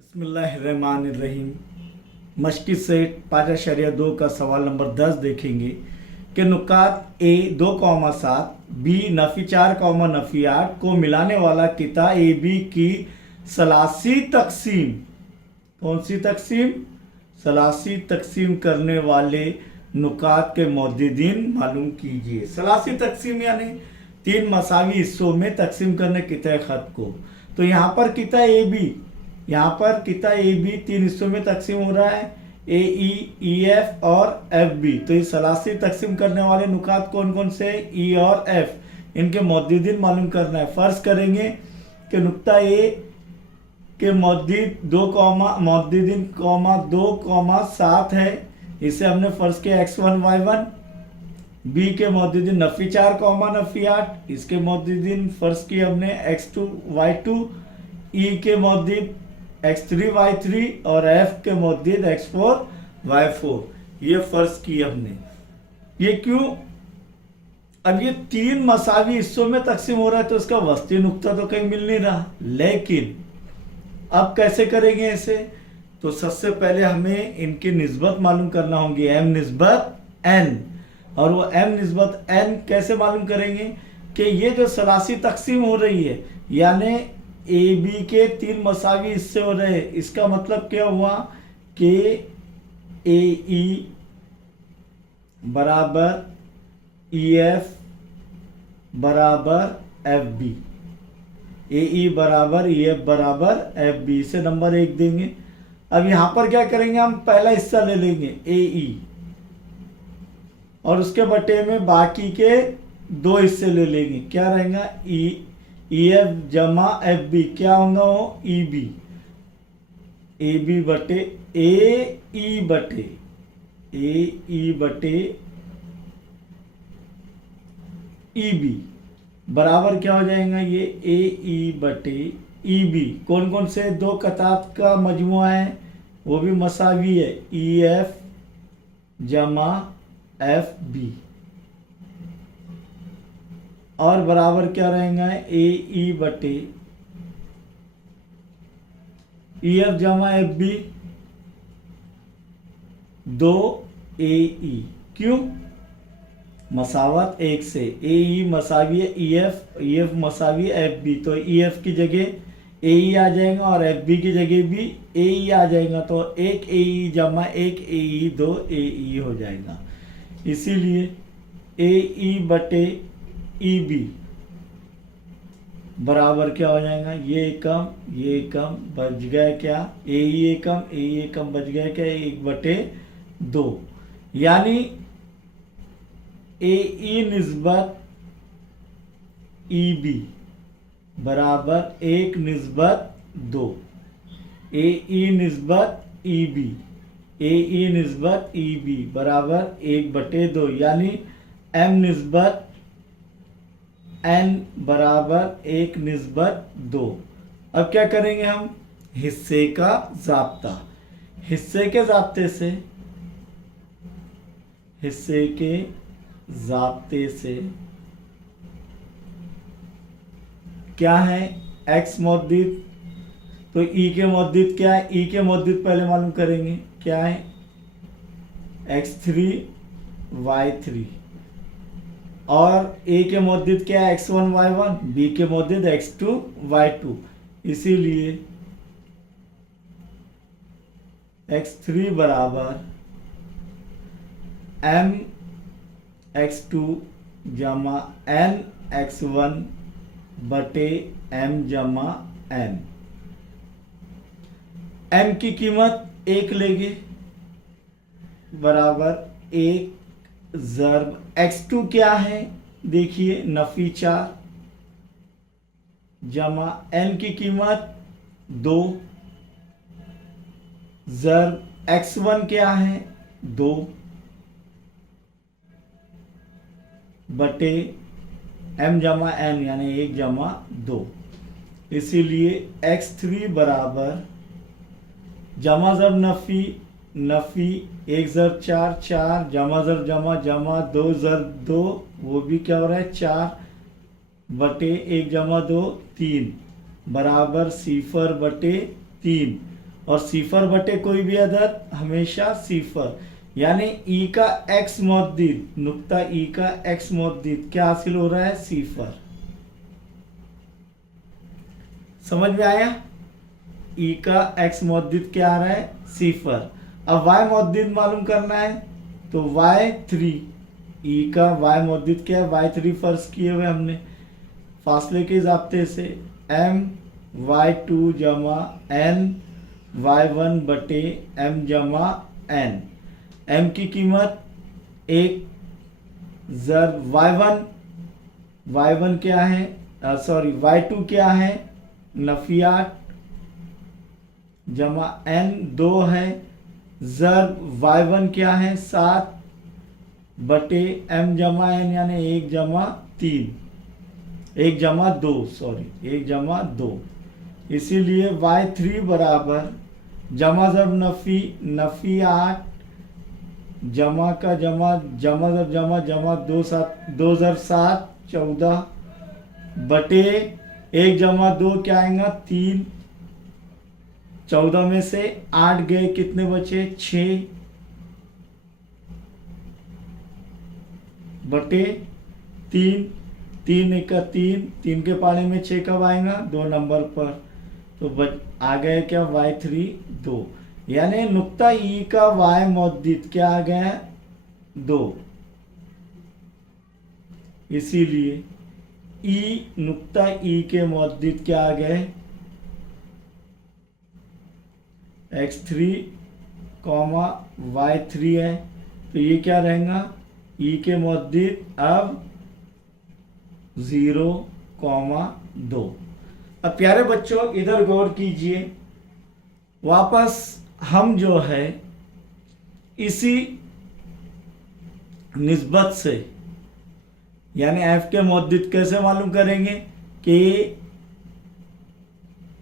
बिस्मिल्लाहिर्रहमानिर्रहीम। मश्की सेट 5.2 का सवाल नंबर 10 देखेंगे कि नुकात ए 2,7 बी नफ़ी 4, नफ़ी 8 को मिलाने वाला किता ए बी की सलासी तकसीम। कौन सी तकसीम? सलासी तकसीम करने वाले नुकात के मौजूदीन मालूम कीजिए। सलासी तकसीम यानी 3 मसावी हिस्सों में तकसीम करने किता खत को। तो यहाँ पर किता ए बी, यहाँ पर किता ए बी 3 हिस्सों में तकसीम हो रहा है, ए ई एफ और एफ बी। तो ये सलासी तकसीम करने वाले नुकात कौन कौन से? ई और एफ, इनके मौजूदीन मालूम करना है। फर्ज करेंगे कि नुक्ता ए के मौजूदीन 2,7 है, इसे हमने फर्ज किया x1 y1। बी के मौजूदीन नफ़ी 4, नफ़ी 8, इसके मौजूदीन फर्ज किए हमने x2 y2। ई के मौजूद x3 y3 और f के मौजूद x4 y4, ये फर्ज किए हमने। ये क्यों? अब ये 3 मसावी हिस्सों में तकसीम हो रहा है तो इसका वस्ती नुक्ता तो कहीं मिल नहीं रहा, लेकिन अब कैसे करेंगे इसे? तो सबसे पहले हमें इनकी निस्बत मालूम करना होगी, m निस्बत n। और वो m निस्बत n कैसे मालूम करेंगे कि ये जो सलासी तकसीम हो रही है यानी ए बी के 3 मसावी हिस्से हो रहे हैं, इसका मतलब क्या हुआ कि ए ई बराबर ई एफ बराबर एफ बी, ए ई बराबर ई एफ बराबर एफ बी, इसे नंबर 1 देंगे। अब यहां पर क्या करेंगे? हम पहला हिस्सा ले लेंगे ए ई और उसके बटे में बाकी के 2 हिस्से ले लेंगे। क्या रहेगा? ई एफ जमा एफ बी, क्या होगा वो? ई बी, ए बी बटे ए ई बटे ई बी बराबर क्या हो जाएगा? ये ए ई बटे ई बी। कौन कौन से 2 कतात का मजमुआ है? वो भी मसावी है, ई एफ जमा एफ बी। और बराबर क्या रहेगा? ए ई बटे ई एफ जमा एफ बी 2 ए ई। क्यों? मसावत 1 से। ए ई मसावी है ई एफ मसावी एफ बी, तो ई एफ की जगह ए ई आ जाएगा और एफ बी की जगह भी ए ई आ जाएगा, तो 1 ए ई जमा 1 ए ई 2 ए ई हो जाएगा। इसीलिए ए ई बटे ई बी बराबर क्या हो जाएगा? ये एकम बच गया क्या? ए ई एकम बच गया क्या? 1/2, यानी ए ई निस्बत ई बी बराबर 1 निस्बत 2। ए ई निस्बत ई बी, ए ई निस्बत ई बी बराबर 1/2, यानी m निस्बत n बराबर 1 निस्बत 2। अब क्या करेंगे हम? हिस्से का ज़ाब्ता। हिस्से के ज़ाब्ते से क्या है? x मौजूद, तो ई के मौजूद क्या है? ई के मौजूद पहले मालूम करेंगे, क्या है? x3 y3। और ए के मौजूद क्या है? x1 y1, बी के मौजूद x2 y2। इसीलिए x3 बराबर m x2 जमा n x1 बटे m जमा n। m की कीमत 1 लेंगे बराबर 1 ज़र्ब x2 क्या है? देखिए नफ़ी 4 जमा n की कीमत 2 ज़र्ब x1 क्या है? 2 बटे m जमा n यानी 1 जमा 2। इसीलिए x3 बराबर जमा ज़र्ब नफ़ी 1 ज़र्ब 4 4 जमा ज़र्ब जमा 2 ज़र्ब 2, वो भी क्या हो रहा है? 4 बटे 1 जमा 2 3 बराबर 0/3। और सिफर बटे कोई भी अदद हमेशा सिफर, यानी ई का एक्स मौजूद नुक्ता ई का एक्स मौजूद क्या हासिल हो रहा है, सिफर। समझ में आया? ई का एक्स मौजूद क्या आ रहा है, सिफर। अब वाई मौजूद मालूम करना है, तो y3 ई का वाई मौजूद क्या है, y3 फर्ज किए हुए हमने फासले के ज़ाब्ते से m y2 जमा n y1 बटे m जमा n। m की कीमत 1 ज़र y1 क्या है, सॉरी y2 क्या है, नफी 8 जमा n 2 है, ज़र y1 क्या है 7 बटे m जमा n यानी 1 जमा 3, 1 जमा 2 सॉरी 1 जमा 2। इसीलिए y3 बराबर जमा जब नफी 8 जमा का जमा जब जमा 2 ज़र 7 14 बटे 1 जमा 2 क्या आएगा 3, 14 में से 8 गए कितने बचे 6 बटे 3, 3 एक का 3 के पाले में 6 कब आएगा 2 नंबर पर, तो आ गए क्या y3 2, यानी नुक्ता ई का y मौजूद क्या आ गया है 2। इसीलिए ई नुक्ता ई के मौजूद क्या आ गए x3 y3 है, तो ये क्या रहेगा ई के मौजूद अब 0, 2। अब प्यारे बच्चों इधर गौर कीजिए, वापस हम जो है इसी निस्बत से यानी f के मौजूद कैसे मालूम करेंगे कि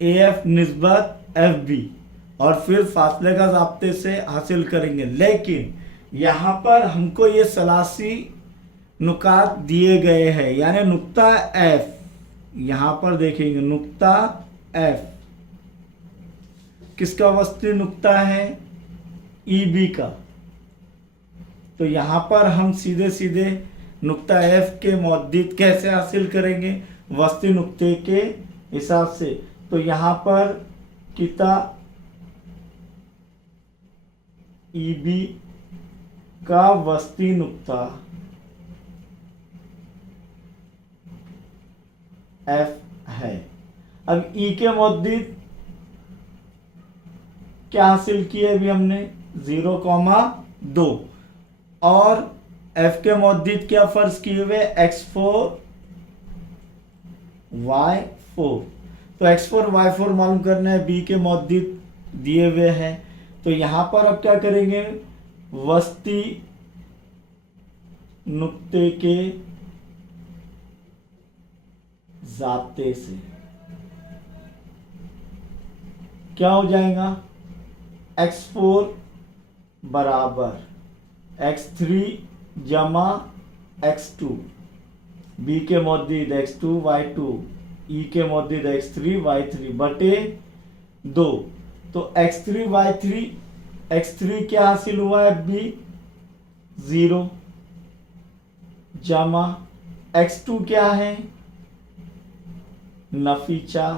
AF निस्बत FB और फिर फासले का ज़ाब्ते से हासिल करेंगे। लेकिन यहाँ पर हमको ये सलासी नुकात दिए गए हैं, यानी नुक्ता F, यहाँ पर देखेंगे नुक्ता F किसका वस्ती नुक्ता है, EB का। तो यहाँ पर हम सीधे सीधे नुक्ता F के मौजूद कैसे हासिल करेंगे, वस्ती नुक्ते के हिसाब से। तो यहाँ पर किता EB का वस्ती नुक्ता F है। अब E के मौजूद क्या हासिल किए अभी हमने 0, 2 और F के मौजूद क्या फर्ज किए हुए x4 y4। तो x4 y4 मालूम करना है, B के मौजूद दिए हुए हैं। तो यहाँ पर अब क्या करेंगे, वस्ती नुक्ते के ज़ाब्ते से क्या हो जाएगा, x4 बराबर x3 जमा x2, B के मौजूद x2 y2, E के मौजूद x3 y3 बटे 2। तो x3 y3, x3 क्या हासिल हुआ है FB 0 जमा x2 क्या है नफी 4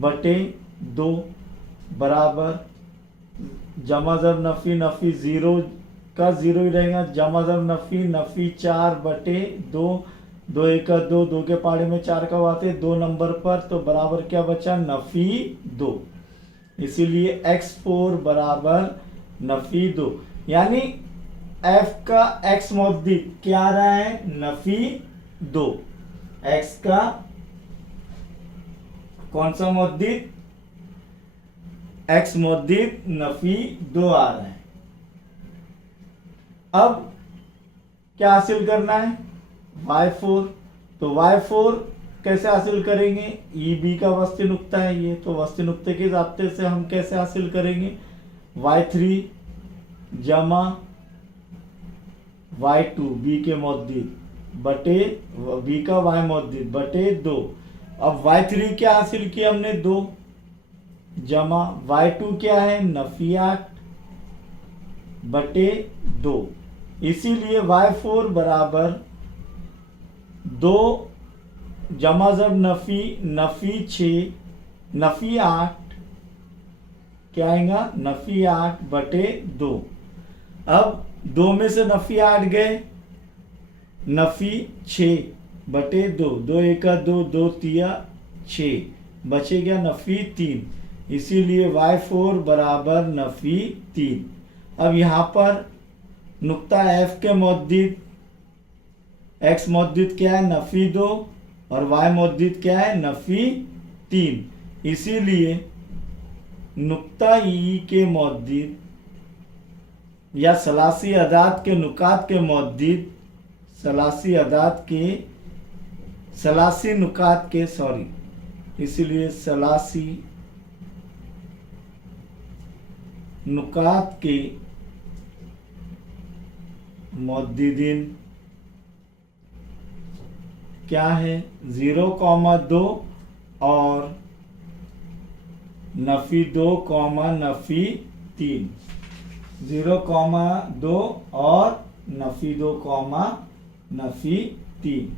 बटे 2 बराबर जमा जब नफी 0 का 0 ही रहेगा, जमा जब नफी 4 बटे 2, 2 एक 2, 2 के पाड़े में 4 कब आते 2 नंबर पर, तो बराबर क्या बचा नफी 2। इसीलिए x4 बराबर नफी 2, यानी f का x मौजूद क्या आ रहा है नफी 2। x का कौन सा मौजूद, x मौजूद नफी 2 आ रहा है। अब क्या हासिल करना है y4। तो y4 कैसे हासिल करेंगे, EB का वस्ती नुक्ता है ये, तो वस्ती नुक्ते के ज़ाब्ते से हम कैसे हासिल करेंगे, y3 जमा y2 B के मौजूद बटे B का y मौजूद बटे 2। अब y3 क्या हासिल किया हमने 2, जमा y2 क्या है, नफी 8 बटे 2। इसीलिए y4 बराबर 2 जमा जब नफी, नफी 6 नफी 8 क्या आएगा, नफी 8 बटे 2। अब 2 में से नफी 8 गए, नफी 6 बटे 2, 2 एका 2, 2 तिया 6, बचे क्या नफी 3। इसीलिए y4 बराबर नफी 3। अब यहाँ पर नुक्ता F के मौद्दिद x मौद्दिद क्या है, नफी 2 और y मौद्दिद क्या है, नफी 3। इसीलिए नुक्ता E के मौद्दिद या सलासी अदाद के नुकात के मौद्दिद, सलासी अदाद के सलासी नुकात के इसीलिए सलासी नुकात के मौद्दिदीन क्या है, 0,2 और नफी 2, नफी 3। 0,2 और नफी 2, नफी 3।